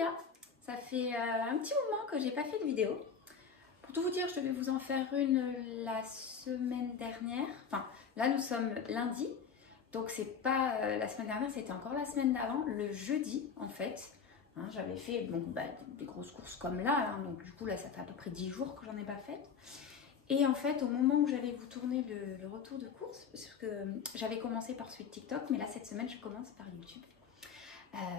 bien. Ça fait un petit moment que j'ai pas fait de vidéo. Pour tout vous dire, je devais vous en faire une la semaine dernière. Enfin, là nous sommes lundi. Donc c'est pas la semaine dernière, c'était encore la semaine d'avant, le jeudi en fait. Hein, j'avais fait donc, des grosses courses comme là, hein, donc du coup là ça fait à peu près 10 jours que j'en ai pas fait. Et en fait au moment où j'allais vous tourner le retour de course, parce que j'avais commencé par suite TikTok, mais là cette semaine je commence par YouTube.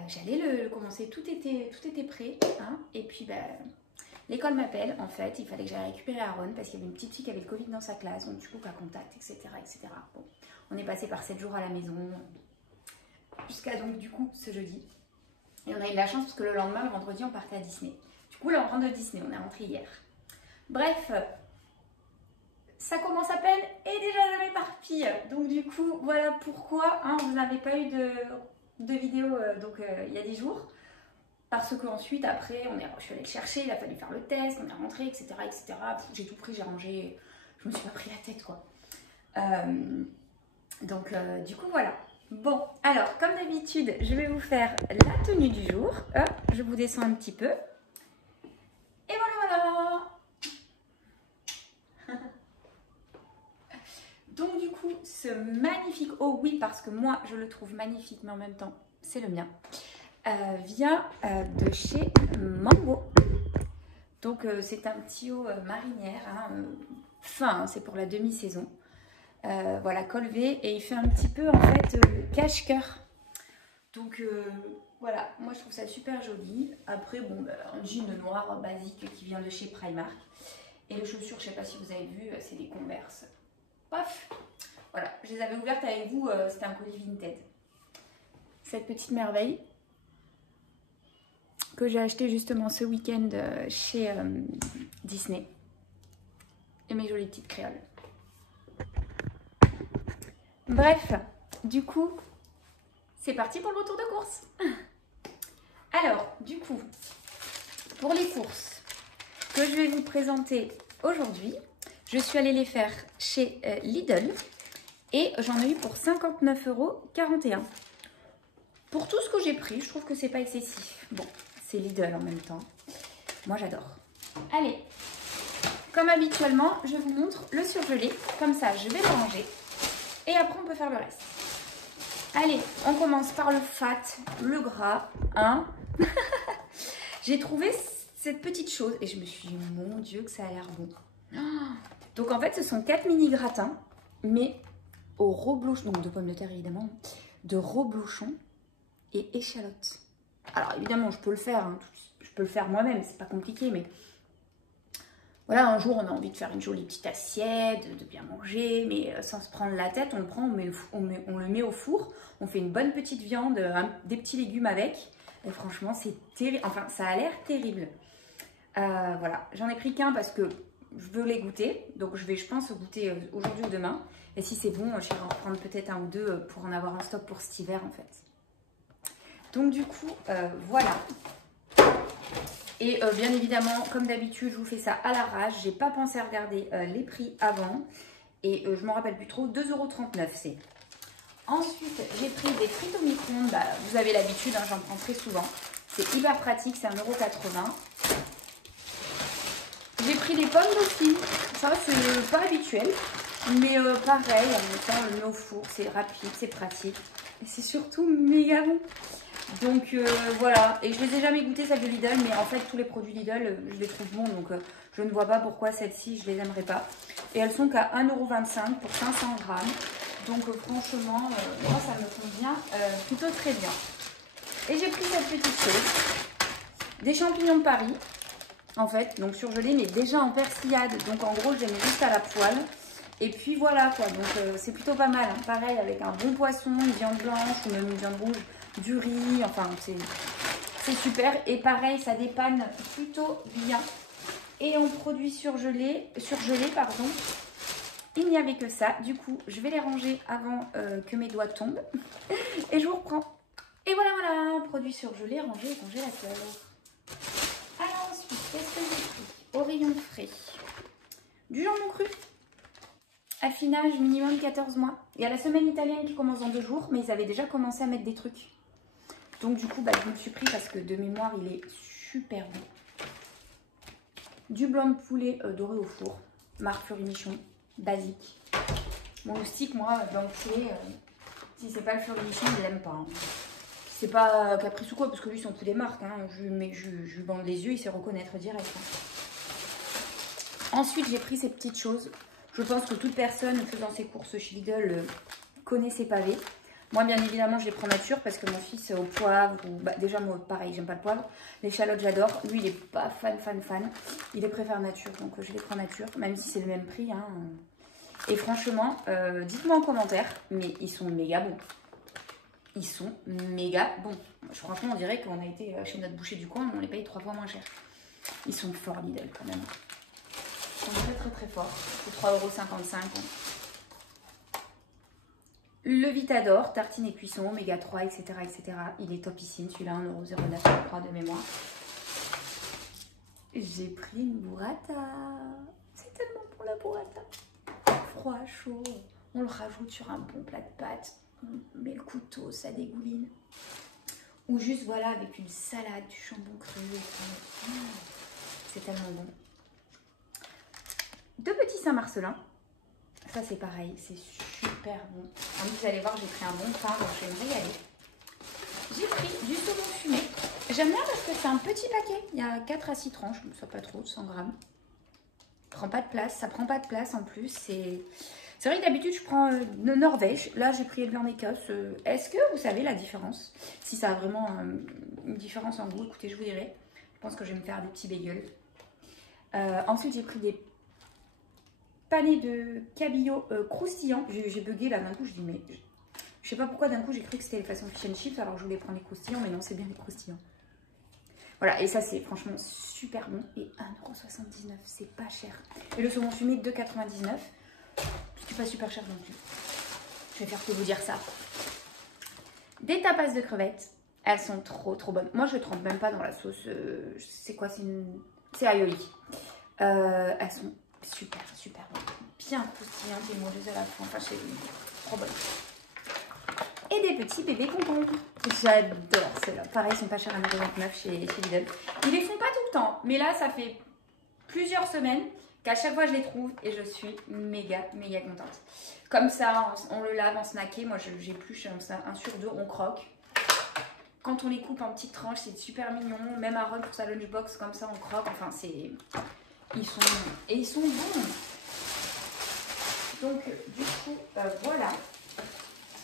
J'allais le commencer, tout était prêt, hein, et puis l'école m'appelle, en fait, il fallait que j'aille récupérer Aaron parce qu'il y avait une petite fille qui avait le Covid dans sa classe, donc du coup pas contact, etc. etc. Bon, on est passé par 7 jours à la maison, jusqu'à donc du coup ce jeudi. Et on a eu de la chance parce que le lendemain, le vendredi, on partait à Disney. Du coup là on rentre de Disney, on est rentré hier. Bref, ça commence à peine et déjà je m'éparpille. Donc du coup, voilà pourquoi hein, vous n'avez pas eu de vidéo il y a 10 jours. Parce qu'ensuite, après, je suis allée le chercher, il a fallu faire le test, on est rentré, etc. etc. J'ai tout pris, j'ai rangé, je me suis pas pris la tête, quoi. Du coup, voilà. Bon, alors, comme d'habitude, je vais vous faire la tenue du jour. Hop, je vous descends un petit peu. Et voilà, voilà. Donc, du coup, ce magnifique, oh oui, parce que moi, je le trouve magnifique, mais en même temps, c'est le mien. Vient de chez Mango. Donc c'est un petit haut marinière, hein, fin, hein, c'est pour la demi-saison. Voilà, col V et il fait un petit peu en fait cache-cœur. Donc voilà, moi je trouve ça super joli. Après, bon, un jean noir basique qui vient de chez Primark. Et les chaussures, je sais pas si vous avez vu, c'est des Converse. Paf, voilà, je les avais ouvertes avec vous, c'était un colis Vinted. Cette petite merveille que j'ai acheté justement ce week-end chez Disney. Et mes jolies petites créoles. Bref, du coup, c'est parti pour le retour de course. Alors, du coup, pour les courses que je vais vous présenter aujourd'hui, je suis allée les faire chez Lidl et j'en ai eu pour 59,41 €. Pour tout ce que j'ai pris, je trouve que c'est pas excessif. Bon, c'est Lidl en même temps. Moi, j'adore. Allez, comme habituellement, je vous montre le surgelé. Comme ça, je vais le ranger. Et après, on peut faire le reste. Allez, on commence par le fat, le gras. Hein. J'ai trouvé cette petite chose et je me suis dit, mon Dieu, que ça a l'air bon. Donc, en fait, ce sont 4 mini gratins, mais au reblochon, donc de pommes de terre évidemment, de reblochon et échalotes. Alors évidemment je peux le faire, hein, je peux le faire moi-même, c'est pas compliqué, mais voilà, un jour on a envie de faire une jolie petite assiette, de bien manger, mais sans se prendre la tête, on le prend, on le met au four, on fait une bonne petite viande, des petits légumes avec, et franchement c'est terrible, enfin ça a l'air terrible. Voilà, j'en ai pris qu'un parce que je veux les goûter, donc je vais je pense goûter aujourd'hui ou demain, et si c'est bon, j'irai en prendre peut-être un ou deux pour en avoir en stock pour cet hiver en fait. Donc du coup, voilà. Et bien évidemment, comme d'habitude, je vous fais ça à l'arrache. J'ai pas pensé à regarder les prix avant. Et je m'en rappelle plus trop, 2,39 € c'est. Ensuite, j'ai pris des frites au micro-ondes. Vous avez l'habitude, hein, j'en prends très souvent. C'est hyper pratique, c'est 1,80 €. J'ai pris des pommes aussi. Ça, c'est pas habituel. Mais pareil, en même temps, on le met au four. C'est rapide, c'est pratique. Et c'est surtout méga bon. Donc voilà, et je les ai jamais goûtés celles de Lidl, mais en fait tous les produits Lidl je les trouve bons, donc je ne vois pas pourquoi celles-ci je les aimerais pas. Et elles sont qu'à 1,25 € pour 500 grammes, donc franchement moi ça me convient plutôt très bien. Et j'ai pris cette petite chose, des champignons de Paris, en fait, donc surgelés mais déjà en persillade, donc en gros je les mets juste à la poêle. Et puis voilà quoi, donc c'est plutôt pas mal, hein. Pareil avec un bon poisson, une viande blanche ou même une viande rouge, du riz, enfin c'est super. Et pareil, ça dépanne plutôt bien. Et en produits surgelés, pardon, il n'y avait que ça. Du coup, je vais les ranger avant que mes doigts tombent. Et je vous reprends. Et voilà, voilà, produits surgelés, rangés au congélateur. Alors ensuite, qu'est-ce que j'ai pris? Au rayon frais, du jambon cru. Affinage minimum 14 mois. Il y a la semaine italienne qui commence dans 2 jours, mais ils avaient déjà commencé à mettre des trucs. Donc du coup, bah, je me suis pris parce que de mémoire, il est super bon. Du blanc de poulet doré au four, marque Fleury Michon, basique. Bon, le stick, moi, blanc de poulet, si c'est pas le Fleury Michon, je l'aime pas. Hein. C'est pas Caprice ou quoi, parce que lui, s'en fout des marques. Hein. Je lui bande les yeux, il sait reconnaître direct. Hein. Ensuite, j'ai pris ces petites choses. Je pense que toute personne faisant ses courses chez Lidl connaît ces pavés. Moi, bien évidemment, je les prends nature parce que mon fils au poivre, ou bah, déjà moi, pareil, j'aime pas le poivre. L'échalote, j'adore. Lui, il est pas fan. Il les préfère nature, donc je les prends nature, même si c'est le même prix. Hein. Et franchement, dites-moi en commentaire, mais ils sont méga bons. Ils sont méga bons. Franchement, on dirait qu'on a été chez notre boucher du coin, on les paye 3 fois moins cher. Ils sont forts, Lidl, quand même. Ils sont très forts. C'est 3,55 €. Le Vitador, tartine et cuisson, oméga 3, etc. Il est topissime. Celui-là, 1,09 €, je crois, de mémoire. J'ai pris une burrata. C'est tellement pour la burrata. Froid, chaud. On le rajoute sur un bon plat de pâtes. On met le couteau, ça dégouline. Ou juste, voilà, avec une salade, du jambon cru. C'est tellement bon. 2 petits Saint-Marcelin. Ça, c'est pareil, c'est super bon. En plus, vous allez voir, j'ai pris un bon pain, donc je vais me régaler. J'ai pris du saumon fumé. J'aime bien parce que c'est un petit paquet. Il y a 4 à 6 tranches, donc ça pas trop, 100 grammes. Prend pas de place, ça prend pas de place en plus. C'est vrai que d'habitude, je prends le Norvège. Là, j'ai pris le blanc d'Écosse. Est-ce que vous savez la différence? Si ça a vraiment une différence en goût, écoutez, je vous dirai. Je pense que je vais me faire des petits bagels. Ensuite, j'ai pris des pané de cabillaud croustillant. J'ai bugué là d'un coup, je dis mais je sais pas pourquoi d'un coup j'ai cru que c'était les façons fish and chips alors je voulais prendre les croustillants, mais non, c'est bien les croustillants. Voilà, et ça c'est franchement super bon et 1,79 €, c'est pas cher. Et le saumon fumé 2,99 €, c'est pas super cher non plus. Je vais faire que vous dire ça. Des tapas de crevettes, elles sont trop bonnes. Moi je ne trempe même pas dans la sauce, c'est quoi, c'est aioli. Elles sont super bonnes, bien croustillantes et moelleuses à la fin, enfin c'est trop bonne. Et des petits bébés concombres, j'adore ceux-là, pareil ils sont pas chers à 1,29 € chez Lidl. Ils les font pas tout le temps, mais là ça fait plusieurs semaines qu'à chaque fois je les trouve et je suis méga contente. Comme ça on le lave en snacké, moi j'épluche un sur 2, on croque. Quand on les coupe en petites tranches c'est super mignon, même à Ron pour sa lunchbox comme ça on croque, enfin c'est... Ils sont bons. Donc, du coup, voilà.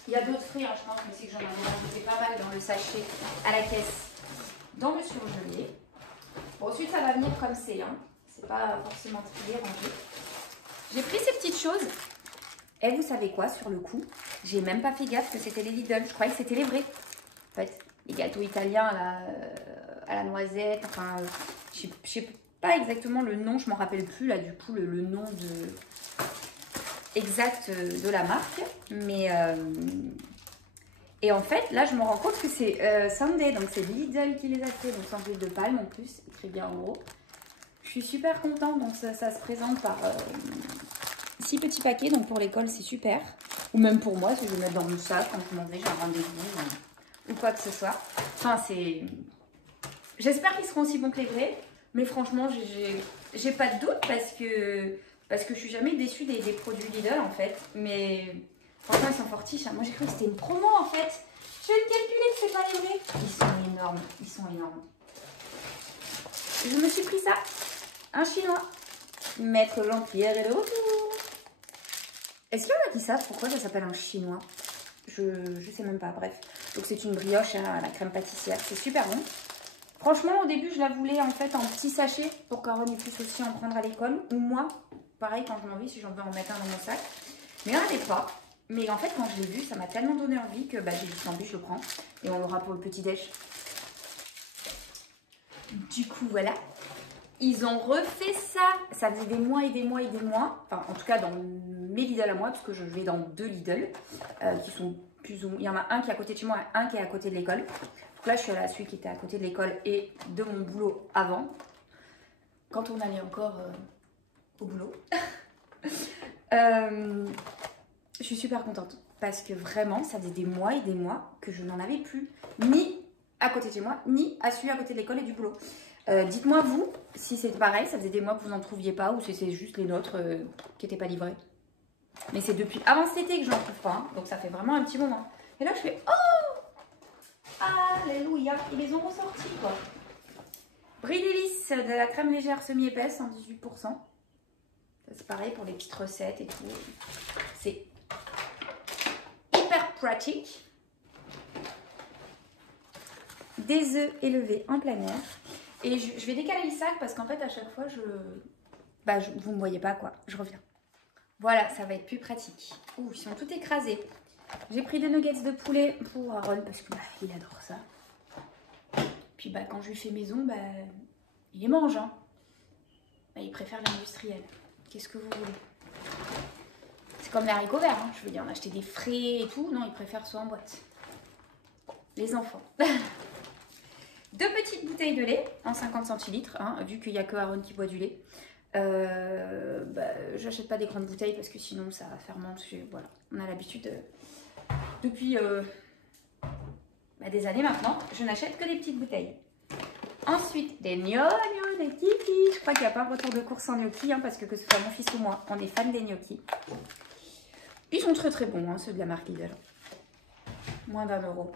Il y a d'autres fruits, hein, je pense, mais c'est que j'en avais rajouté pas mal dans le sachet à la caisse, dans le surgelé. Bon, ensuite, ça va venir comme c'est. Hein. C'est pas forcément trié, rangé. J'ai pris ces petites choses. Et vous savez quoi, sur le coup, j'ai même pas fait gaffe que c'était les Lidl. Je croyais que c'était les vrais. En fait, les gâteaux italiens à la noisette, enfin, je sais pas exactement le nom, je m'en rappelle plus là du coup le nom exact de la marque, mais et en fait là je me rends compte que c'est Sunday, donc c'est Lidl qui les a fait, donc sans huile de palme en plus, écrit bien en gros. Je suis super contente, donc ça se présente par 6 petits paquets, donc pour l'école c'est super, ou même pour moi si je vais mettre dans mon sac quand je m'en vais, j'ai un rendez-vous ou quoi que ce soit. Enfin c'est, j'espère qu'ils seront aussi bons que les vrais. Mais franchement, j'ai pas de doute parce que je suis jamais déçue des produits Lidl en fait. Mais franchement, ils sont fortiches. Moi, j'ai cru que c'était une promo en fait. Je vais calculer que c'est pas les vrais. Ils sont énormes. Je me suis pris ça, un chinois. Maître Lemprière est de retour. Est-ce qu'il y en a qui savent pourquoi ça s'appelle un chinois? Je sais même pas, bref. Donc c'est une brioche à la crème pâtissière. C'est super bon. Franchement, au début, je la voulais en fait en petit sachet pour qu'Aaron puisse aussi en prendre à l'école. Ou moi, pareil, quand je m'en vais, si j'en veux en mettre un dans mon sac. Mais il n'y en avait pas. Mais en fait, quand je l'ai vu, ça m'a tellement donné envie que j'ai dit tant pis, je le prends. Et on l'aura pour le petit-déj. Du coup, voilà. Ils ont refait ça. Ça faisait des mois et des mois et des mois. Enfin, en tout cas, dans mes Lidl à moi, parce que je vais dans 2 Lidl qui sont plus ou moins... Il y en a un qui est à côté de chez moi et un qui est à côté de l'école. Donc là, je suis à celui qui était à côté de l'école et de mon boulot avant. Quand on allait encore au boulot. Je suis super contente. Parce que vraiment, ça faisait des mois et des mois que je n'en avais plus. Ni à côté de chez moi, ni à celui à côté de l'école et du boulot. Dites-moi vous, si c'est pareil, ça faisait des mois que vous n'en trouviez pas ou si c'est juste les nôtres qui n'étaient pas livrés. Mais c'est depuis avant cet été que je n'en trouve pas, hein, donc ça fait vraiment un petit moment. Et là je fais oh, alléluia, ils les ont ressortis quoi. Brillilis de la crème légère semi-épaisse en 18%. C'est pareil pour les petites recettes et tout. C'est hyper pratique. Des œufs élevés en plein air. Et je vais décaler le sac parce qu'en fait à chaque fois vous ne me voyez pas quoi, je reviens. Voilà, ça va être plus pratique. Ouh, ils sont tout écrasés. J'ai pris des nuggets de poulet pour Aaron parce que il adore ça. Puis quand je lui fais maison, il les mange. Hein. Il préfère l'industriel. Qu'est-ce que vous voulez? C'est comme les haricots verts. Hein. Je veux dire, on a acheté des frais et tout. Non, il préfère soit en boîte. Bon, les enfants. 2 petites bouteilles de lait en 50 centilitres, hein, vu qu'il n'y a que Aaron qui boit du lait. J'achète pas des grandes bouteilles parce que sinon ça fermente. Voilà, on a l'habitude depuis des années maintenant. Je n'achète que des petites bouteilles. Ensuite, des gnocchis, des kikis. Je crois qu'il n'y a pas un retour de course en gnocchis, hein, parce que ce soit mon fils ou moi, on est fan des gnocchis. Ils sont très très bons, hein, ceux de la marque Lidl. Moins d'1 €.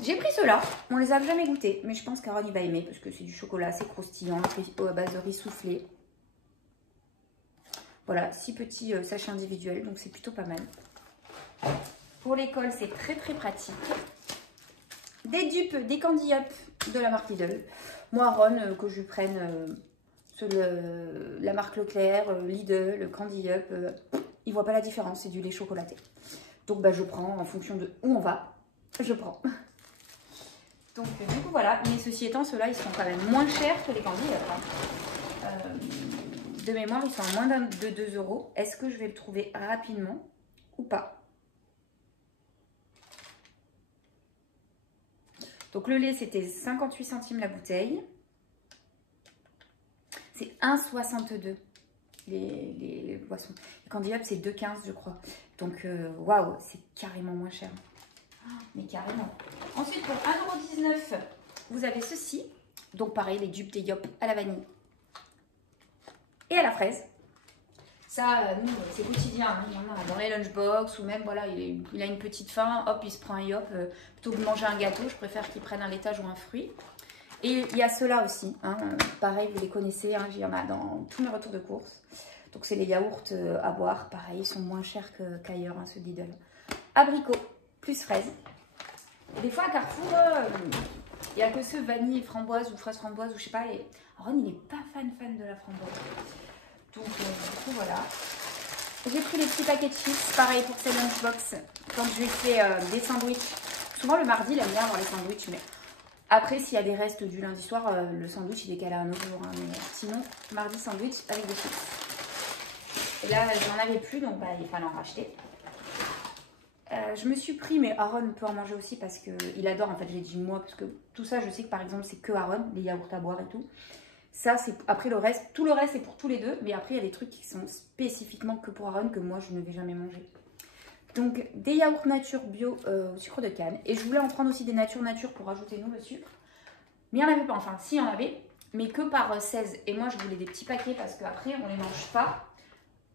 J'ai pris ceux-là, on les a jamais goûtés, mais je pense qu'Aaron il va aimer parce que c'est du chocolat, c'est croustillant, à base de riz soufflé. Voilà, 6 petits sachets individuels, donc c'est plutôt pas mal. Pour l'école, c'est très très pratique. Des dupes, des Candy Up de la marque Lidl. Moi, Aaron, que je lui prenne ceux de la marque Leclerc, Lidl, le Candy Up, il voit pas la différence, c'est du lait chocolaté. Donc je prends en fonction de où on va, je prends. Donc du coup voilà, mais ceci étant, ceux-là ils sont quand même moins chers que les Candy Up. De mémoire, ils sont à moins de 2 €. Est-ce que je vais le trouver rapidement ou pas? Donc le lait c'était 58 centimes la bouteille. C'est 1,62 les boissons. Les Candy Up c'est 2,15 je crois. Donc waouh, c'est carrément moins cher. Mais carrément. Ensuite pour 1,19 €, vous avez ceci. Donc pareil, les dupes Yop à la vanille et à la fraise. Ça, nous, c'est quotidien. Hein. Il y en a dans les lunchbox ou même, voilà, il a une petite faim, hop, il se prend un Yop. Plutôt que de manger un gâteau, je préfère qu'il prenne un laitage ou un fruit. Et il y a ceux-là aussi. Hein. Pareil, vous les connaissez. Hein. Il y en a dans tous mes retours de course. Donc, c'est les yaourts à boire. Pareil, ils sont moins chers qu'ailleurs, hein, ceux de Lidl. Abricot plus fraise. Et des fois, à Carrefour, il n'y a que ceux vanille, framboise ou fraise framboise ou je sais pas. Et Aaron, il n'est pas fan de la framboise. Donc, du coup, voilà. J'ai pris les petits paquets de chips, pareil pour ces lunchbox. Quand je lui fais des sandwichs, souvent le mardi, il aime bien avoir les sandwichs, mais après, s'il y a des restes du lundi soir, le sandwich, il est calé à un autre jour. Hein, mais sinon, mardi, sandwich avec des chips. Et là, j'en avais plus, donc il fallait en racheter. Je me suis pris, mais Aaron peut en manger aussi parce qu'il adore, en fait, j'ai dit moi, parce que tout ça, je sais que par exemple, c'est que Aaron, les yaourts à boire et tout. Ça, c'est après le reste, tout le reste, c'est pour tous les deux. Mais après, il y a des trucs qui sont spécifiquement que pour Aaron, que moi, je ne vais jamais manger. Donc, des yaourts nature bio au sucre de canne. Et je voulais en prendre aussi des nature pour rajouter, nous, le sucre. Mais il n'y en avait pas, enfin, si, il y en avait, mais que par 16. Et moi, je voulais des petits paquets parce qu'après, on ne les mange pas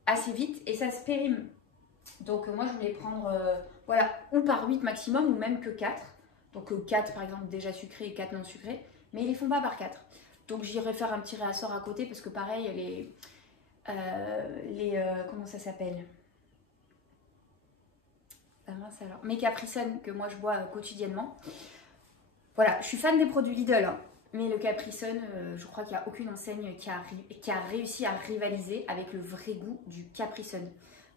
assez vite et ça se périme. Donc, moi, je voulais prendre, voilà, ou par 8 maximum, ou même que 4. Donc, 4, par exemple, déjà sucrés et 4 non sucrés. Mais ils ne les font pas par 4. Donc j'irai faire un petit réassort à côté parce que pareil, comment ça s'appelle? Mes Capri Sun que moi je bois quotidiennement. Voilà, je suis fan des produits Lidl, hein, mais le Capri Sun, je crois qu'il n'y a aucune enseigne qui a réussi à rivaliser avec le vrai goût du Capri Sun.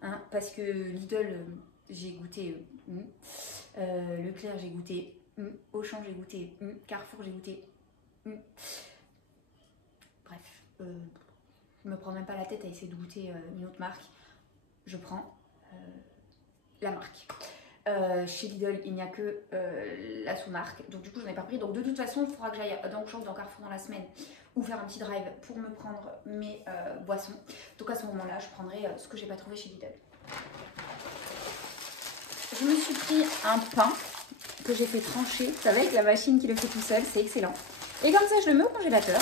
Hein, parce que Lidl, j'ai goûté, Leclerc j'ai goûté, Auchan j'ai goûté, Carrefour j'ai goûté. Bref, je me prends même pas la tête à essayer de goûter une autre marque. Je prends la marque. Chez Lidl, il n'y a que la sous-marque. Donc du coup, je n'en ai pas pris. Donc de toute façon, il faudra que j'aille dans Carrefour dans la semaine ou faire un petit drive pour me prendre mes boissons. Donc à ce moment-là, je prendrai ce que j'ai pas trouvé chez Lidl. Je me suis pris un pain que j'ai fait trancher. Vous savez, avec la machine qui le fait tout seul, c'est excellent. Et comme ça, je le mets au congélateur.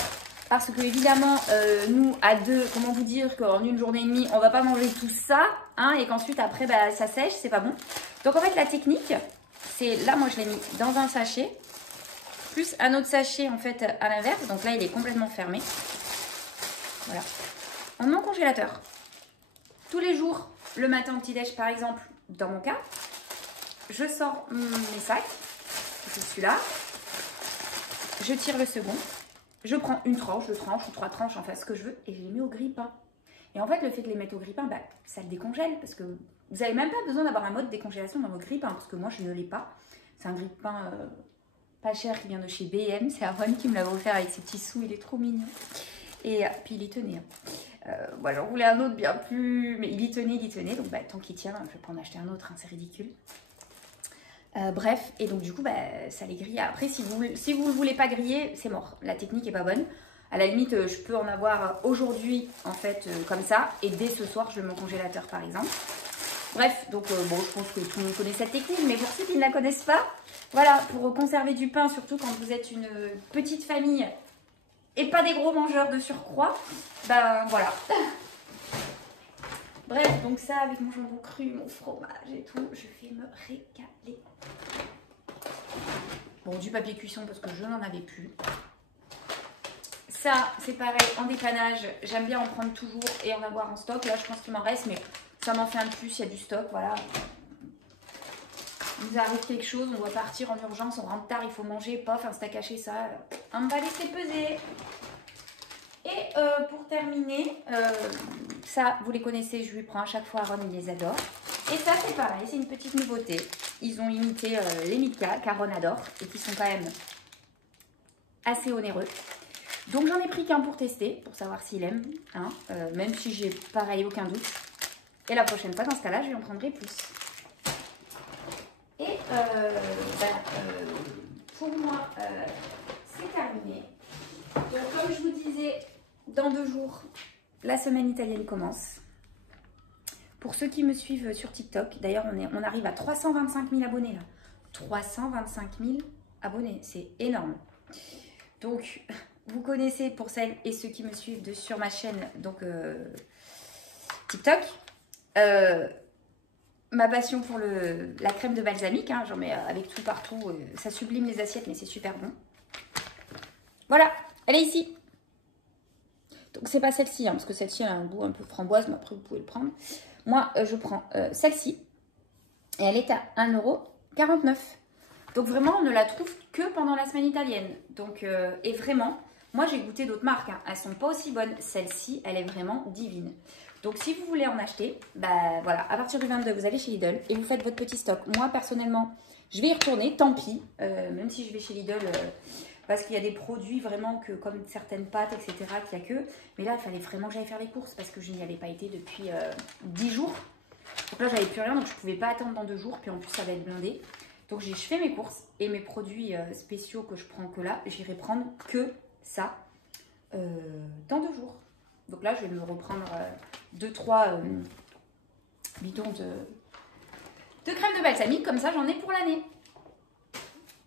Parce que évidemment, nous, à deux, comment vous dire qu'en une journée et demie, on va pas manger tout ça. Hein, et qu'ensuite, après, bah, ça sèche, c'est pas bon. Donc en fait, la technique, c'est là, moi, je l'ai mis dans un sachet. Plus un autre sachet, en fait, à l'inverse. Donc là, il est complètement fermé. Voilà. On met au congélateur. Tous les jours, le matin au petit-déj, par exemple, dans mon cas, je sors mes sacs. Je suis là. Je tire le second. Je prends une tranche, deux tranches ou trois tranches, enfin ce que je veux, et je les mets au grille-pain. Et en fait, le fait de les mettre au grille-pain, bah, ça le décongèle, parce que vous n'avez même pas besoin d'avoir un mode décongélation dans votre grille-pain, parce que moi, je ne l'ai pas. C'est un grille-pain pas cher qui vient de chez B&M. C'est Aaron qui me l'avait offert avec ses petits sous, il est trop mignon. Et puis il y tenait. Bon, j'en voulais un autre bien plus... Mais il y tenait, donc bah, tant qu'il tient, je vais pas en acheter un autre, hein, c'est ridicule. Bref, et donc du coup, bah, ça les grille. Après, si vous le voulez pas griller, c'est mort. La technique est pas bonne. À la limite, je peux en avoir aujourd'hui, en fait, comme ça. Et dès ce soir, je le mets au congélateur, par exemple. Bref, donc bon, je pense que tout le monde connaît cette technique. Mais pour ceux qui ne la connaissent pas, voilà, pour conserver du pain, surtout quand vous êtes une petite famille et pas des gros mangeurs de surcroît, ben voilà. Bref, donc ça, avec mon jambon cru, mon fromage et tout, je vais me régaler. Bon, du papier cuisson parce que je n'en avais plus. Ça, c'est pareil, en dépannage, j'aime bien en prendre toujours et en avoir en stock. Là, je pense qu'il m'en reste, mais ça m'en fait un de plus, il y a du stock, voilà. Il nous arrive quelque chose, on doit partir en urgence, on rentre tard, il faut manger, pof, un steak haché, ça, on va laisser peser. Et pour terminer, ça, vous les connaissez, je lui prends à chaque fois, Aaron, il les adore. Et ça, c'est pareil, c'est une petite nouveauté. Ils ont imité les Milka, qu'Aaron adore, et qui sont quand même assez onéreux. Donc, j'en ai pris qu'un pour tester, pour savoir s'il aime, hein, même si j'ai pareil, aucun doute. Et la prochaine fois, dans ce cas-là, je lui en prendrai plus. Et pour moi, c'est terminé. Donc, comme je vous disais, dans 2 jours, la semaine italienne commence. Pour ceux qui me suivent sur TikTok, d'ailleurs, on arrive à 325 000 abonnés là. 325 000 abonnés, c'est énorme. Donc, vous connaissez pour celles et ceux qui me suivent sur ma chaîne, donc TikTok, ma passion pour la crème de balsamique. Hein, j'en mets avec tout partout, ça sublime les assiettes, mais c'est super bon. Voilà, elle est ici. Donc, c'est pas celle-ci, hein, parce que celle-ci a un goût un peu framboise, mais après, vous pouvez le prendre. Moi, je prends celle-ci. Et elle est à 1,49 €. Donc, vraiment, on ne la trouve que pendant la semaine italienne. Donc, et vraiment, moi, j'ai goûté d'autres marques. Hein, elles ne sont pas aussi bonnes. Celle-ci, elle est vraiment divine. Donc, si vous voulez en acheter, bah voilà, à partir du 22, vous allez chez Lidl et vous faites votre petit stock. Moi, personnellement, je vais y retourner, tant pis. Même si je vais chez Lidl... parce qu'il y a des produits vraiment que, comme certaines pâtes, etc., qu'il n'y a que. Mais là, il fallait vraiment que j'aille faire les courses parce que je n'y avais pas été depuis 10 jours. Donc là, j'avais plus rien, donc je ne pouvais pas attendre dans 2 jours. Puis en plus, ça va être blindé. Donc je fais mes courses et mes produits spéciaux que je prends que là, j'irai prendre que ça dans 2 jours. Donc là, je vais me reprendre 2-3 bidons de crème de balsamique. Comme ça, j'en ai pour l'année.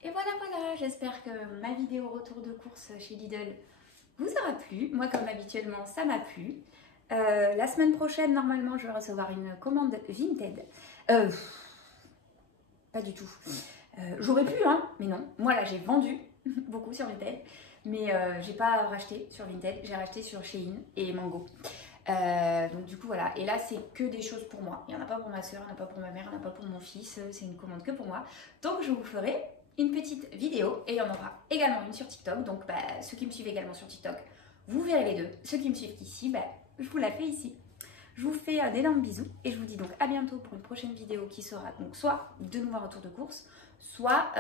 Et voilà, j'espère que ma vidéo retour de course chez Lidl vous aura plu. Moi, comme habituellement, ça m'a plu. La semaine prochaine, normalement, je vais recevoir une commande Vinted. Pas du tout. J'aurais pu, hein, mais non. Moi, là, j'ai vendu beaucoup sur Vinted, mais j'ai pas racheté sur Vinted. J'ai racheté sur Shein et Mango. Donc du coup voilà, et là c'est que des choses pour moi. Il n'y en a pas pour ma soeur, il n'y en a pas pour ma mère, il n'y en a pas pour mon fils. C'est une commande que pour moi. Donc je vous ferai une petite vidéo et il y en aura également une sur TikTok. Donc ceux qui me suivent également sur TikTok, vous verrez les deux. Ceux qui me suivent ici, je vous la fais ici. Je vous fais d'énormes bisous et je vous dis donc à bientôt pour une prochaine vidéo qui sera donc soit de nouveau retour de course, soit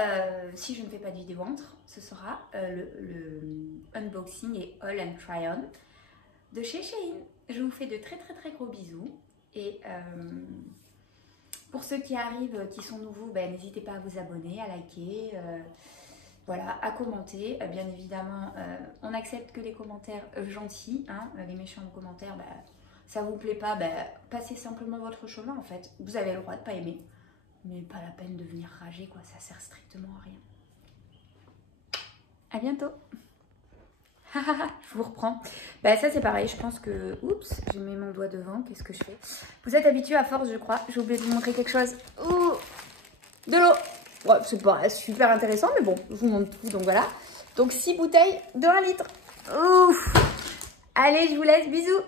si je ne fais pas de vidéo entre, ce sera le unboxing et haul and try on de chez Shein. Je vous fais de très gros bisous et pour ceux qui arrivent, qui sont nouveaux, n'hésitez pas à vous abonner, à liker, voilà, à commenter. Bien évidemment, on n'accepte que les commentaires gentils, hein, les méchants commentaires, ça vous plaît pas, passez simplement votre chemin en fait. Vous avez le droit de pas aimer. Mais pas la peine de venir rager, quoi. Ça sert strictement à rien. À bientôt. Je vous reprends. Bah, ça, c'est pareil. Je pense que... Oups, j'ai mis mon doigt devant. Qu'est-ce que je fais? Vous êtes habitués à force, je crois. J'ai oublié de vous montrer quelque chose. Ouh, de l'eau. Ouais, c'est pas super intéressant, mais bon, je vous montre tout. Donc voilà. Donc 6 bouteilles de 1 litre. Ouf. Allez, je vous laisse. Bisous.